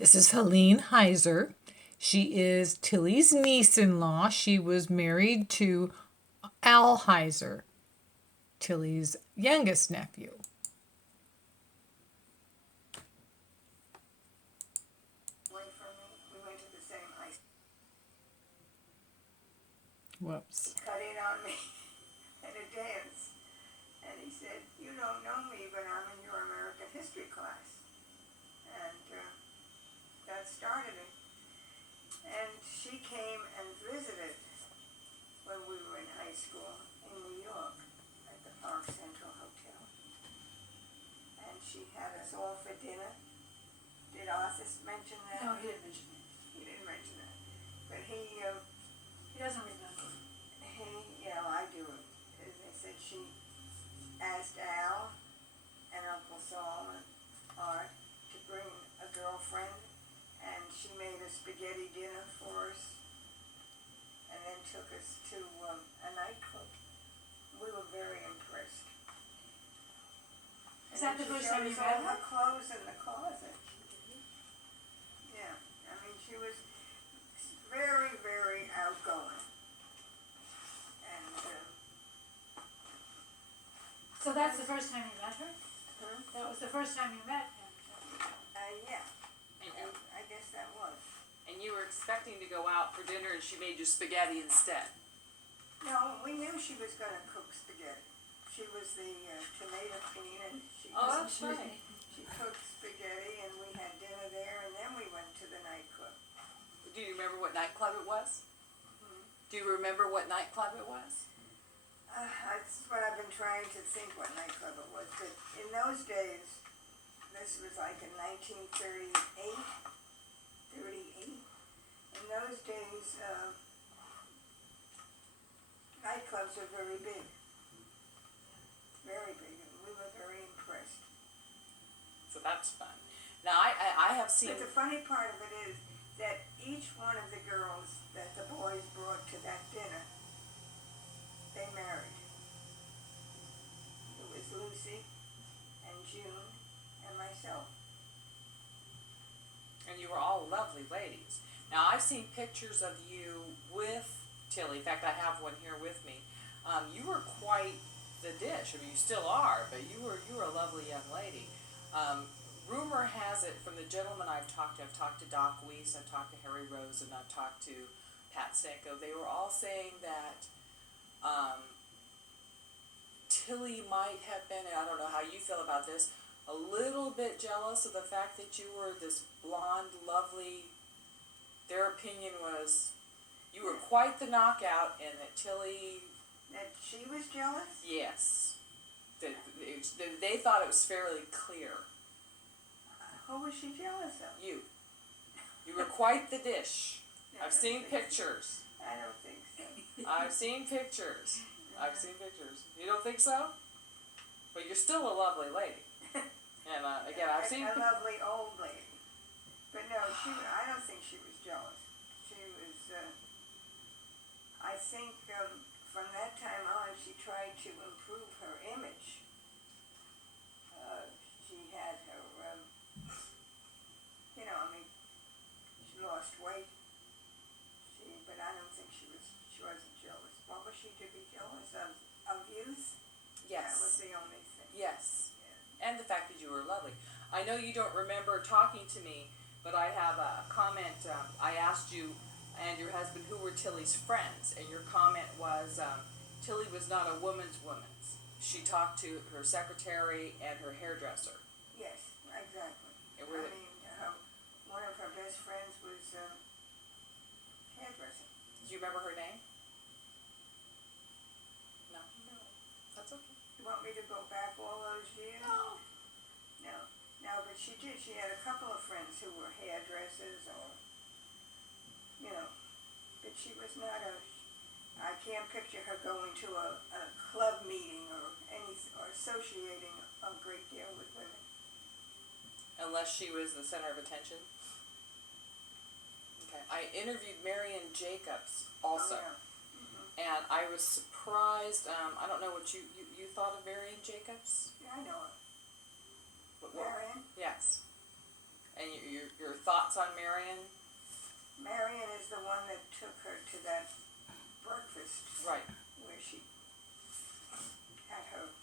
This is Helene Heiser. She is Tillie's niece-in-law. She was married to Al Heiser, Tillie's youngest nephew. Whoops. He cut in on me at a dance, and he said, "You don't know me, but I'm in your American history class." And that started it. And she came and visited when we were in high school in New York at the Park Central Hotel. And she had us all for dinner. Did Arthur mention that? No, he didn't mention it. He didn't mention that. But he doesn't remember. I do. They said she asked Al and Uncle Saul and Art to bring a girlfriend, and she made a spaghetti dinner for us, and then took us to a nightclub. We were very impressed. Is that the first time you met her? Her clothes in the closet. Yeah, I mean, she was very, very outgoing. So that's the first time you met her? Huh? That was the first time you met him? Yeah. I guess that was. And you were expecting to go out for dinner and she made you spaghetti instead? No, we knew she was going to cook spaghetti. She was the tomato queen, and she cooked spaghetti, and we had dinner there, and then we went to the nightclub. Do you remember what nightclub it was? Hmm? Do you remember what nightclub it was? That's what I've been trying to think what nightclub it was. But in those days, this was like in 1938, 38. In those days, nightclubs were very big. Very big. And we were very impressed. So that's fun. Now, I have seen... But the funny part of it is that each one of the girls that the boys brought to that dinner, they married. It was Lucy and June and myself. And you were all lovely ladies. Now, I've seen pictures of you with Tillie. In fact, I have one here with me. You were quite the dish. I mean, you still are, but you were a lovely young lady. Rumor has it from the gentlemen I've talked to Doc Weiss, I've talked to Harry Rose, and I've talked to Pat Stanko. They were all saying that Tillie might have been, and I don't know how you feel about this, a little bit jealous of the fact that you were this blonde, lovely. Their opinion was you were quite the knockout, and that Tillie... That she was jealous? Yes. They thought it was fairly clear. Who was she jealous of? You. You were quite the dish. No, I've seen pictures. I don't think so. I've seen pictures. I've seen pictures. You don't think so? But you're still a lovely lady. And again, I've seen... A lovely old lady. But no, I don't think she was jealous. She was, I think from that time on, she tried to improve her image. She had her, she lost weight. But I don't think she wasn't jealous. What was she to be jealous of? Of youth? Yes. That was the only thing. Yes. Yeah. And the fact that you were lovely. I know you don't remember talking to me, but I have a comment. I asked you and your husband who were Tillie's friends, and your comment was Tillie was not a woman's woman. She talked to her secretary and her hairdresser. Yes, exactly. One of her best friends was hairdresser. Do you remember her name? No. That's okay. You want me to go back all those years? No. No, but she did. She had a couple of friends who were hairdressers but she was not I can't picture her going to a club meeting or associating a great deal with women. Unless she was the center of attention? Okay. I interviewed Marion Jacobs also. Oh, yeah. Mm-hmm. And I was surprised. I don't know what you thought of Marion Jacobs? Yeah, I know her. What, Marion? Yes. And your thought thoughts on Marion? Marion is the one that took her to that breakfast Right. where she had her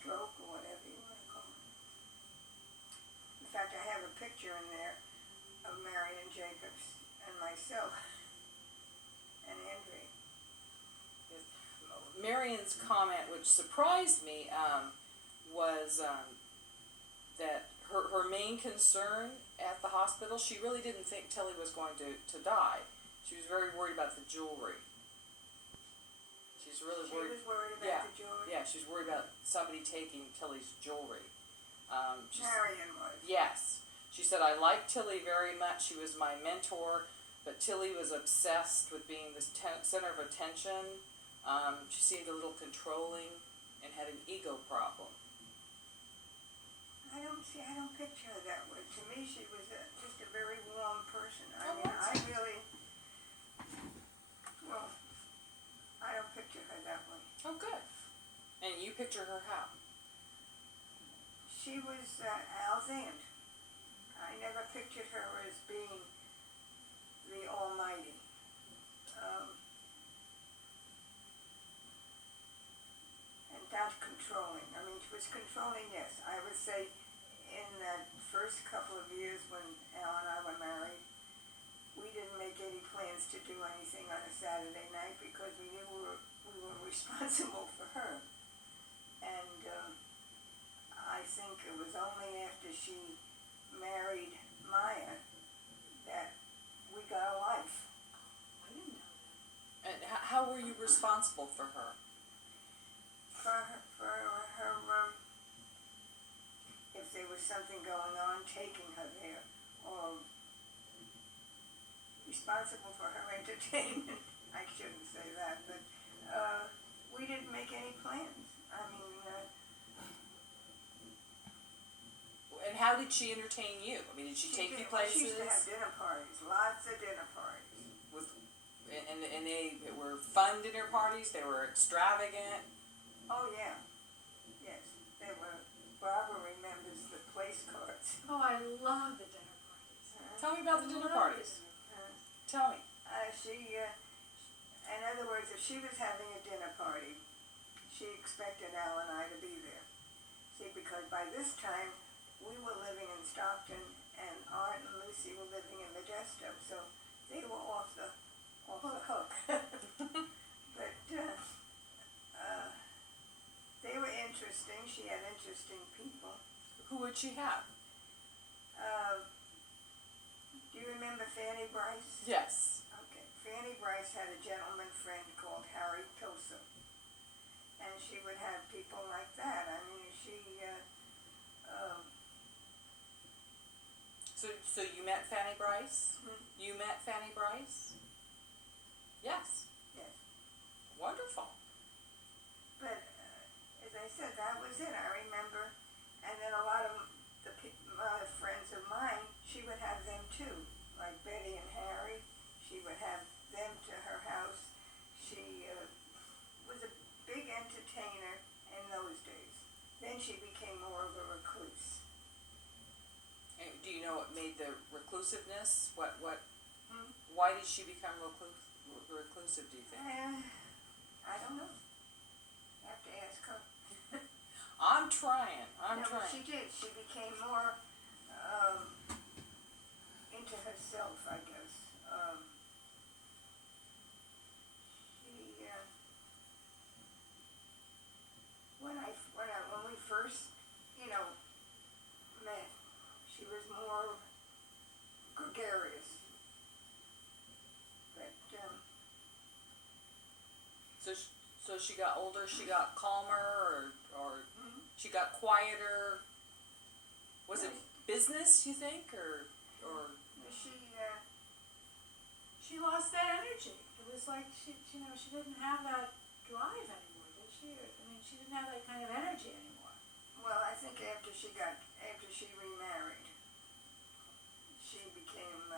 stroke or whatever you want to call it. In fact, I have a picture in there of Marion Jacobs and myself and Andrea. Marion's comment, which surprised me, was that her main concern at the hospital, she really didn't think Tillie was going to die. She was very worried about the jewelry. She's really She worried. was worried about Yeah. the jewelry. Yeah, she's worried about somebody taking Tillie's jewelry. Marion was. Yes. She said, I liked Tillie very much. She was my mentor, but Tillie was obsessed with being the center of attention. She seemed a little controlling and had an ego problem. I don't picture her that way. To me, she was just a very warm person. I Oh, mean, that's I nice. really, well, I don't picture her that way. Oh, good. And you picture her how? She was Al's aunt. I never pictured her as being the Almighty. And not controlling. I mean, she was controlling, yes. I would say in that first couple of years when Al and I were married, we didn't make any plans to do anything on a Saturday night because we knew we were responsible for her. And I think it was only after she married Maya that we got a life. I didn't know that. And how were you responsible for her? For her, if there was something going on, taking her there, or responsible for her entertainment. I shouldn't say that, but we didn't make any plans. I mean, And how did she entertain you? I mean, did she take you places? She used to have dinner parties, lots of dinner parties. And they were fun dinner parties? They were extravagant? Oh yeah, yes, they were. Barbara remembers the place cards. Oh, I love the dinner parties. Tell me about the dinner I love parties. the Tell me. In other words, if she was having a dinner party, she expected Al and I to be there. See, because by this time, we were living in Stockton, and Art and Lucy were living in Modesto, so they were off the hook. But they were interesting. She had interesting people. Who would she have? Do you remember Fanny Bryce? Yes. Okay. Fanny Bryce had a gentleman friend called Harry Pilser, and she would have people like that. I mean, So you met Fanny Bryce? Mhm. You met Fanny Bryce? Yes. yes. Wonderful. But as I said, that was it. I remember, and then a lot of the friends of mine, she would have them too, like Betty and Harry. She would have them to her house. She was a big entertainer in those days. Then she became more of a recluse. And do you know what made the reclusiveness? What? Hmm? Why did she become reclusive, do you think? I don't know. I have to ask her. I'm trying. No, but she did. She became more into herself, I guess. When we first, met, she was more gregarious. But So she got older. She got calmer, or she got quieter. Was it business, you think, or? She lost that energy. It was like she didn't have that drive anymore, did she? I mean, she didn't have that kind of energy anymore. Well, I think after she remarried, she became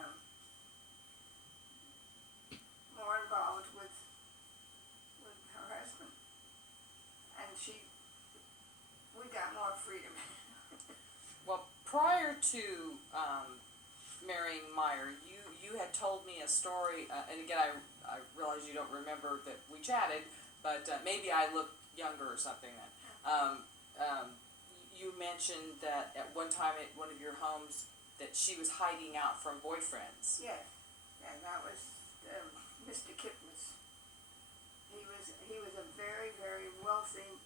more involved with her husband, and we got more freedom. Well, prior to marrying Meyer, you had told me a story, and again, I realize you don't remember that we chatted, but maybe I looked younger or something then. You mentioned that at one time at one of your homes that she was hiding out from boyfriends. Yes, and that was Mr. Kipnis. He was a very, very wealthy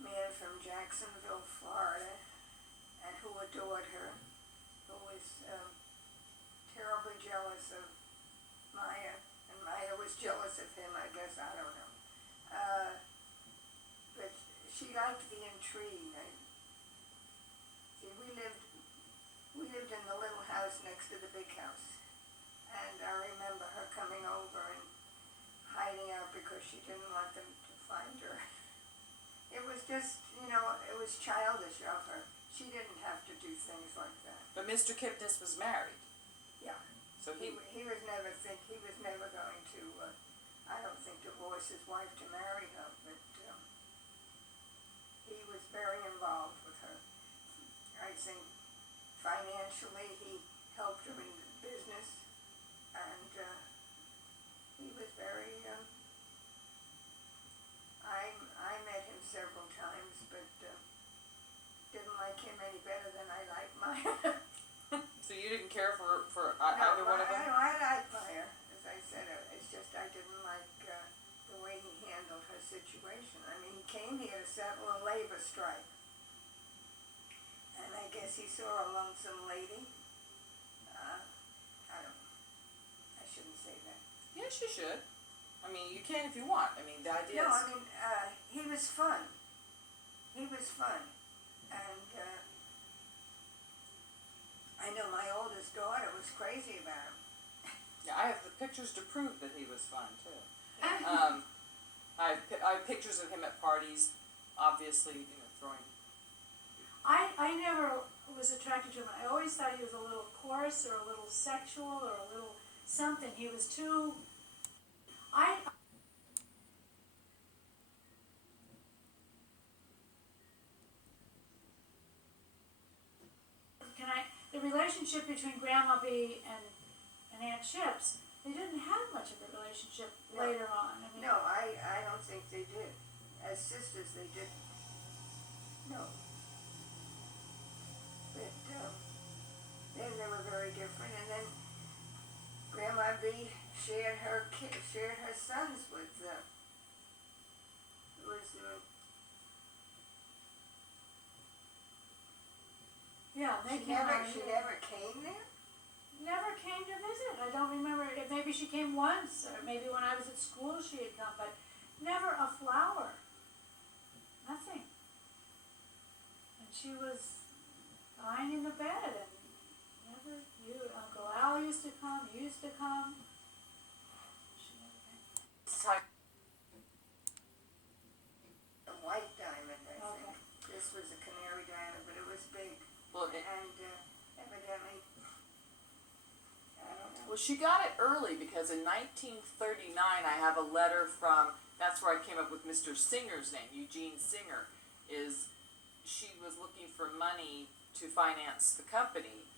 man from Jacksonville, Florida, and who adored her, who was terribly jealous of Maya, and Maya was jealous of him, I guess, I don't know. But she liked the intrigue. See, we lived in the little house next to the big house, and I remember her coming over and hiding out because she didn't want them to find her. It was just, it was childish of her. She didn't have to do things like that. But Mr. Kipnis was married. Yeah. So He was never going to, I don't think, divorce his wife to marry her, but he was very involved with her. I think financially he helped her in the business, and he was very, I met him several times, but didn't like him any better than I liked Maya. So you didn't care for either one of them? No, I liked Maya. As I said, it's just I didn't like the way he handled her situation. I mean, he came here to settle a labor strike. And I guess he saw a lonesome lady. I don't know. I shouldn't say that. Yes, you should. I mean, you can if you want. I mean, the idea No, is... I mean, he was fun. He was fun. And I know my oldest daughter was crazy about him. Yeah, I have the pictures to prove that he was fun, too. I have pictures of him at parties, obviously, throwing... I never was attracted to him. I always thought he was a little coarse or a little sexual or a little something. He was too... The relationship between Grandma B and Aunt Chips, they didn't have much of a relationship later on. I mean, No, I don't think they did. As sisters, they didn't. No. But then they were very different, and then Grandma B shared her sons with yeah, they she never came there? never came to visit. I don't remember. Maybe she came once, or maybe when I was at school she had come, but never a flower. Nothing. And she was lying in the bed, and never. Uncle Al used to come. You used to come. She never came. A white diamond, I think. Okay. This was a canary diamond, but it was big. Well, And evidently, I don't know. Well, she got it early because in 1939 I have a letter from, that's where I came up with Mr. Singer's name, Eugene Singer, is she was looking for money to finance the company,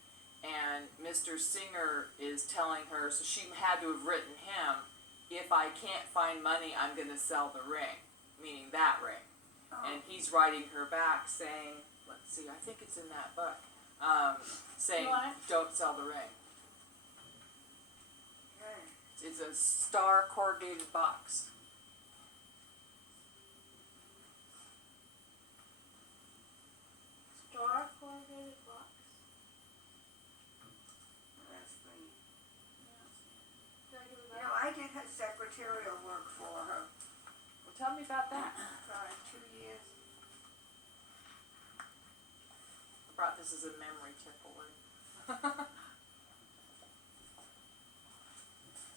and Mr. Singer is telling her, so she had to have written him, if I can't find money, I'm going to sell the ring, meaning that ring. And he's writing her back saying, let's see, I think it's in that book, saying, What? don't sell the ring. Okay. It's a star corrugated box. Star corrugated box. That's the, Did I give it you back? know, I did her secretarial work for her Well, tell me about that. for 2 years. I brought this as a memory tipple.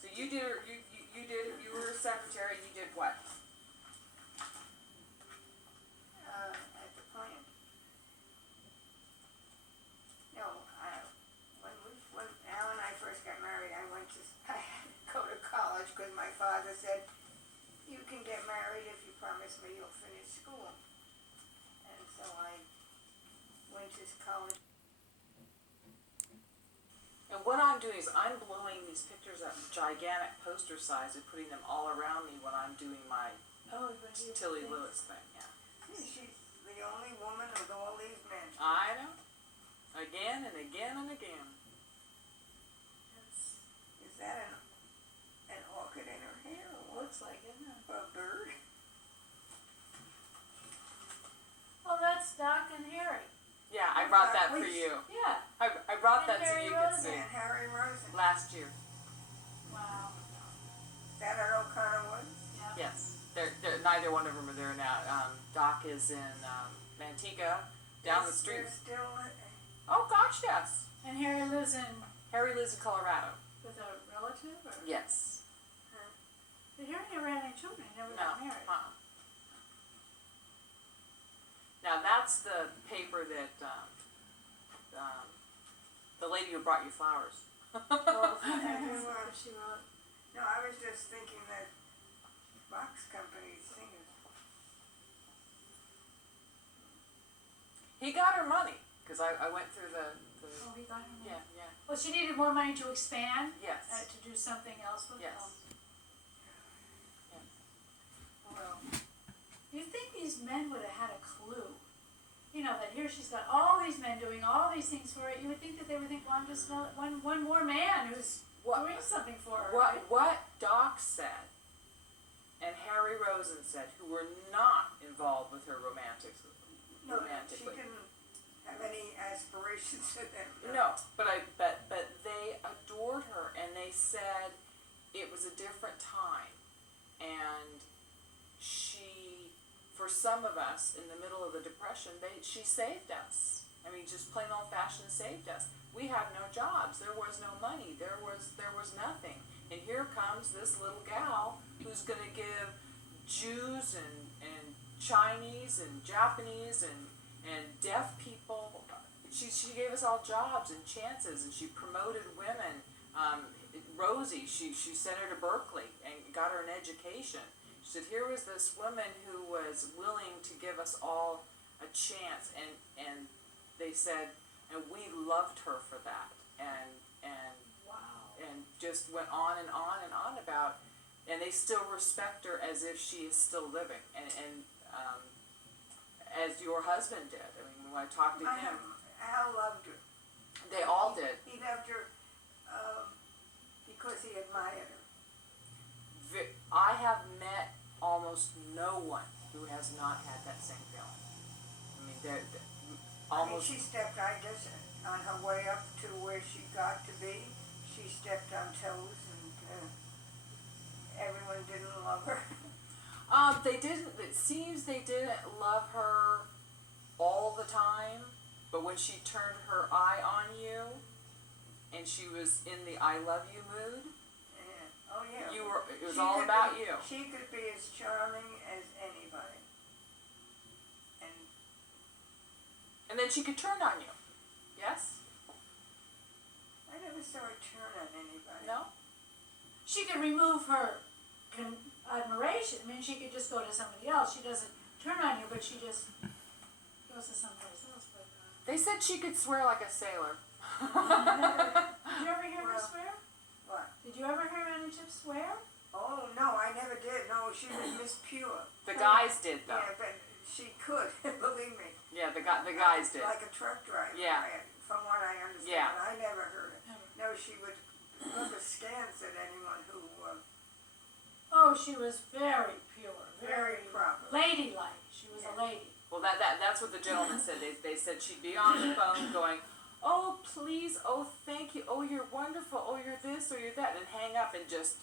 So you you were a secretary, you did what? At the plant. No, when Al and I first got married, I had to go to college because my father said, you can get married if you promise me you'll finish school. And so I went to his college. And what I'm doing is I'm blowing these pictures up gigantic poster size and putting them all around me when I'm doing my Oh, you're gonna do Tillie things. Lewis thing, yeah. She's the only woman with all these men. I know. Again and again and again. That's, Is that an orchid in her hair or what? looks like it, huh? Or a bird? Oh, that's Doc and Harry. Yeah, I brought that for you. Yeah. I brought And that so Harry you could Rosen. see. And Harry Rosen. Last year. Wow. Is that at O'Connor Woods? Yeah. Yes. They're neither one of them are there now. Doc is in Manteca, down the street. They're still, Oh gosh, yes. And Harry lives in Harry lives in Colorado. with a relative, or? Yes. But Harry never had any children. He never No. got married. Now that's the paper that the lady who brought you flowers. Oh, that's what she wrote. no, I was just thinking that box company's singing. He got her money because I went through the Oh, he got her money. yeah. Well, she needed more money to expand, Yes. to do something else with. Yes. Well, you'd think these men would have had a clue. You know, that here she's got all these men doing all these things for her. You would think that they would think, well, I'm just one more man who's doing something for her. Right? What Doc said and Harry Rosen said, who were not involved with her romantically. No, she didn't have any aspirations for them. No, but they adored her, and they said it was a different time, and she, for some of us in the middle of the Depression, she saved us. I mean, just plain old fashioned saved us. We had no jobs. There was no money. There was nothing. And here comes this little gal who's going to give Jews and Chinese and Japanese and deaf people. She gave us all jobs and chances, and she promoted women. Rosie, she sent her to Berkeley and got her an education. She said, here was this woman who was willing to give us all a chance, and they said, and we loved her for that, and Wow. and just went on and on and on about, and they still respect her as if she is still living, and as your husband did. I mean, when I talked to him, Al loved her. they all did. He loved her because he admired her. I have met almost no one who has not had that same feeling. I mean, they're almost. I mean, she stepped, I guess, on her way up to where she got to be. She stepped on toes, and everyone didn't love her. They didn't. It seems they didn't love her all the time, but when she turned her eye on you, and she was in the "I love you" mood, Yeah. Oh yeah. it was She all could about be- you. She could be as charming as anybody. And then she could turn on you. Yes? I never saw her turn on anybody. No? She could remove her admiration. I mean, she could just go to somebody else. She doesn't turn on you, but she just goes to someplace else. But They said she could swear like a sailor. did you ever hear her Well- swear? What? Did you ever hear Annie Chip swear? Oh no, I never did. No, she was Miss Pure. The guys did though. Yeah, but she could, believe me. Yeah, the guys did. Like a truck driver. Yeah. From what I understand, Yeah. but I never heard it. Never. No, she would look askance at anyone who Oh, she was very pure, very proper. ladylike. She was a lady. Well, that's what the gentleman said. They said she'd be on the phone going, "Oh, please, oh, thank you, oh, you're wonderful, oh, you're this, or you're that," and hang up and just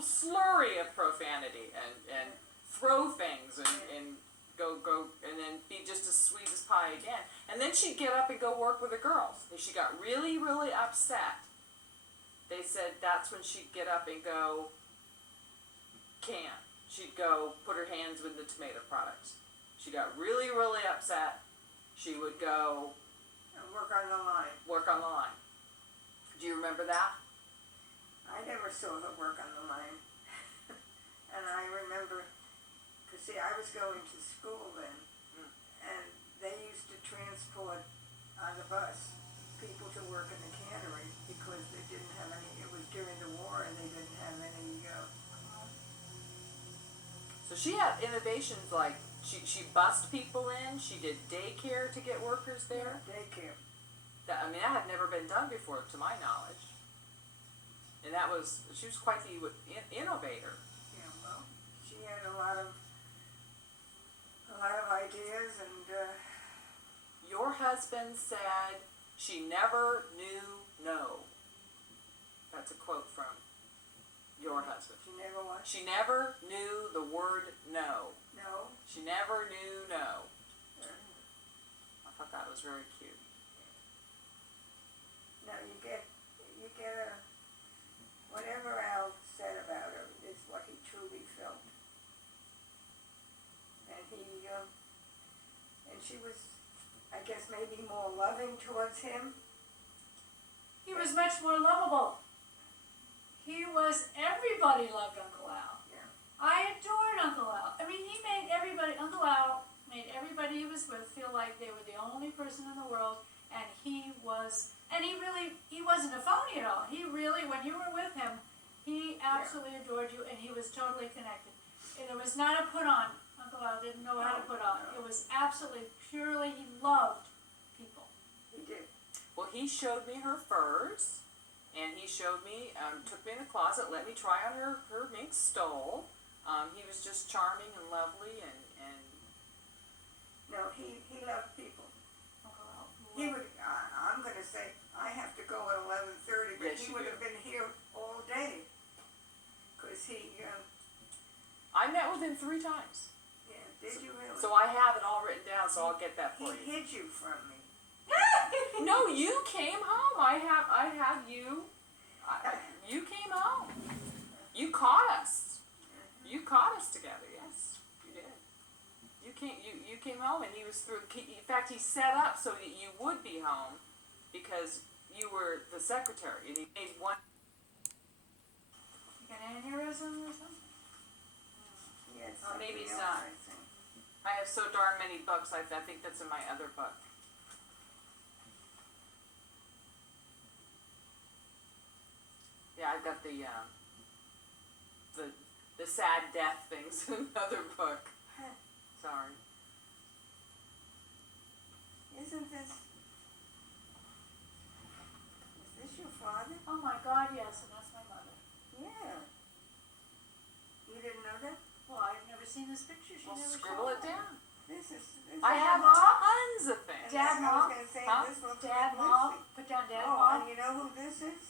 slurry of profanity and throw things and go and then be just as sweet as pie again. And then she'd get up and go work with the girls. If she got really, really upset, they said that's when she'd get up and go She'd go put her hands with the tomato products. She got really, really upset. She would go And work on the line. work on the line. Do you remember that? I never saw her work on the line. And I remember, because see, I was going to school then, and they used to she had innovations like she bussed people in. She did daycare to get workers there. Daycare. That, I mean, that had never been done before, to my knowledge. And she was quite the innovator. Yeah, well, she had a lot of ideas, and Your husband said she never knew no. That's a quote from your husband. she never was. She never knew the word no. No. She never knew no. I thought that was very cute. No, you get a, whatever Al said about her is what he truly felt. And and she was, I guess, maybe more loving towards him. He was much more lovable. Everybody loved Uncle Al. Yeah. I adored Uncle Al. I mean, Uncle Al made everybody he was with feel like they were the only person in the world, and he wasn't a phony at all. He really, when you were with him, he absolutely adored you, and he was totally connected. And it was not a put on. Uncle Al didn't know how to put on. No. It was absolutely, purely, he loved people. He did. Well, he showed me her furs, and he showed me, took me in the closet, let me try on her mink stole. He was just charming and lovely, and No, he loved people. Uncle Al. He would, I'm going to say, I have to go at 11:30, but Yes, he you would do. have been here all day. Because I met with him 3 times. yeah, did you really? So I have it all written down, so I'll get that He for you. hid you from me. No, you came home. I had you. You came home. You caught us. You caught us together. Yes, you did. You came home, and he was through. In fact, he set up so that you would be home because you were the secretary, and he made one. You got an aneurysm or something? He had maybe something it's else, not. I think. I have so darn many books. I think that's in my other book. Yeah, I've got the sad death things in another book. Sorry. Isn't this? Is this your father? Oh my God, yes, and that's my mother. Yeah. You didn't know that? Well, I've never seen this picture. She Well, never scribble showed it me. down. This is. I have Mom? tons of things. Dad, I Mom? was going to say, Huh? this looks Dad, like Mom. Lucy. Put down Dad, Oh, Mom. and you know who this is?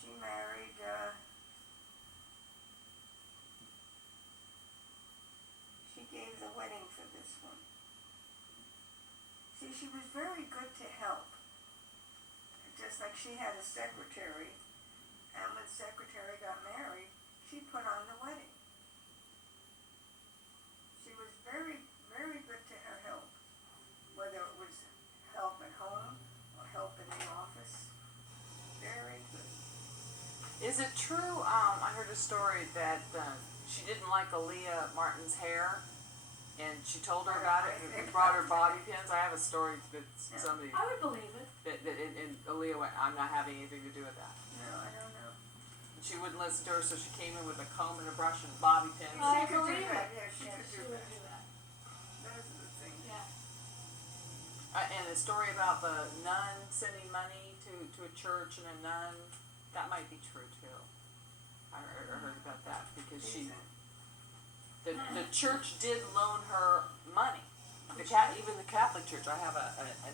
She married, she gave the wedding for this one. See, she was very good to help. Just like she had a secretary, and when the secretary got married, she put on the wedding. She was very, very good to her help, whether it was help at home or help in the office. Very good. Is it true? I heard a story that she didn't like Aaliyah Martin's hair, and she told her about it and brought her bobby pins. I have a story that somebody I would believe it. and Aaliyah went, "I'm not having anything to do with that." No, I don't know. She wouldn't listen to her, so she came in with a comb and a brush and bobby pins. I She could do believe that. it. Yeah, she Yes, could she do would that. do that. Those are the things. Yeah. And the story about the nun sending money to a church and a nun, that might be true too. I heard about that because the church did loan her money. Even the Catholic Church. I have a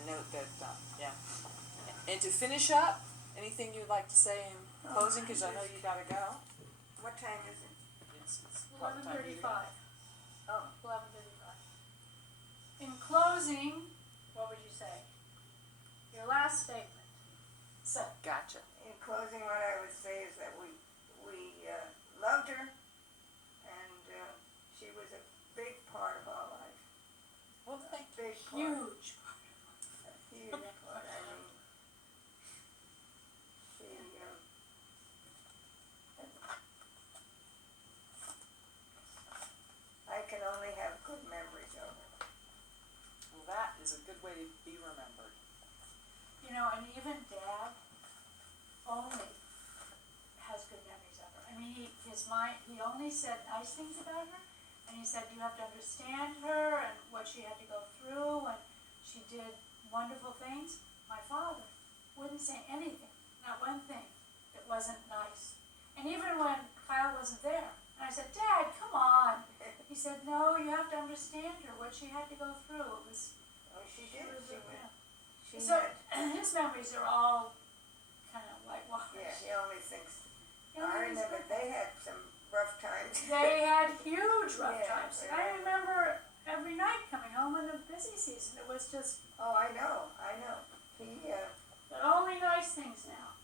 note that yeah. And to finish up, anything you'd like to say in closing? Because I know you gotta go. What time is it? It's probably time for you to go. 11:35. Oh, 11:35. In closing, what would you say? Your last statement. So, Gotcha. In closing, what I would say is that we loved her, and she was a big part of our life. Well, thank you. Big part. huge. A huge part. I mean, she. I can only have good memories of her. Well, that is a good way to be remembered. You know, and even Dad only has good memories of her. I mean, he only said nice things about her, and he said you have to understand her and what she had to go through, and she did wonderful things. My father wouldn't say anything, not one thing, that wasn't nice. And even when Kyle wasn't there, and I said, Dad, come on. He said, no, you have to understand her, what she had to go through. It was, Oh, she did. She so had, his memories are all kind of whitewashed. yeah, he only thinks, He I always remember said they had some rough times. they had huge rough Yeah, times. yeah. I remember every night coming home in the busy season. It was just Oh, I know. He, but only nice things now.